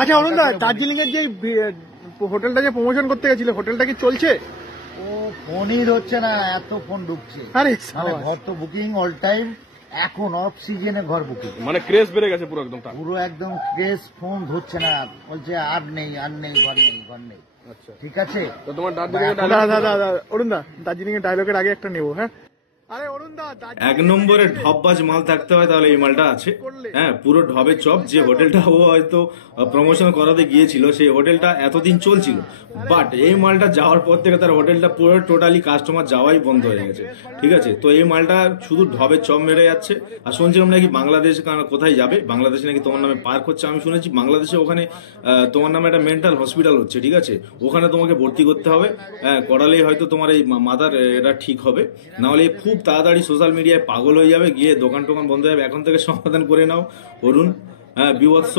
আচ্ছা অরুণ দা, দার্জিলিং এর যে হোটেলটা যে প্রমোশন করতে গেছিল, হোটেলটা কি চলছে? ও ফোনই হচ্ছে না, এত ফোন ঢুকছে। আরে ঘর তো বুকিং অল টাইম, এখন অফ সিজনে ঘর বুকিং, মানে ক্রেজ বেড়ে গেছে পুরো একদম। পুরো একদম ক্রেজ, ফোন ধরছে না, বলছে আর নেই আর নেই, ঘর নেই ঘর নেই। আচ্ছা ঠিক আছে, তো তোমার দার্জিলিং অরুণ দা, দার্জিলিং এর ডায়লগের আগে একটা নেবো। হ্যাঁ, আরে অরুণ দা, এক নম্বরে ঢপবাজ মাল থাকতে হয়, তাহলে এই মালটা আছে। হ্যাঁ, পুরো ঢবে চপ। যে হোটেলটা ও হয়তো প্রমোশন করাতে গিয়েছিল, সেই হোটেলটা এতদিন চলছিল, বাট এই মালটা যাওয়ার পর থেকে তার হোটেলটা পুরো টোটালি কাস্টমার যাওয়াই বন্ধ হয়ে গেছে। ঠিক আছে, তো এই মালটা শুধু ঢবে চপ মেরে যাচ্ছে। আর শুনছিলাম নাকি বাংলাদেশ কোথায় যাবে, বাংলাদেশে নাকি তোমার নামে পার্ক হচ্ছে। আমি শুনেছি বাংলাদেশে ওখানে তোমার নামে একটা মেন্টাল হসপিটাল হচ্ছে। ঠিক আছে, ওখানে তোমাকে ভর্তি করতে হবে, করালেই হয়তো তোমার এই মাথার এটা ঠিক হবে, নাহলে খুব তাড়াতাড়ি সোশ্যাল মিডিয়ায় পাগল হয়ে যাবে, গিয়ে দোকান টোকান বন্ধ হয়ে যাবে। এখন থেকে সমাধান করে নাও অরুণ। হ্যাঁ, বিভৎস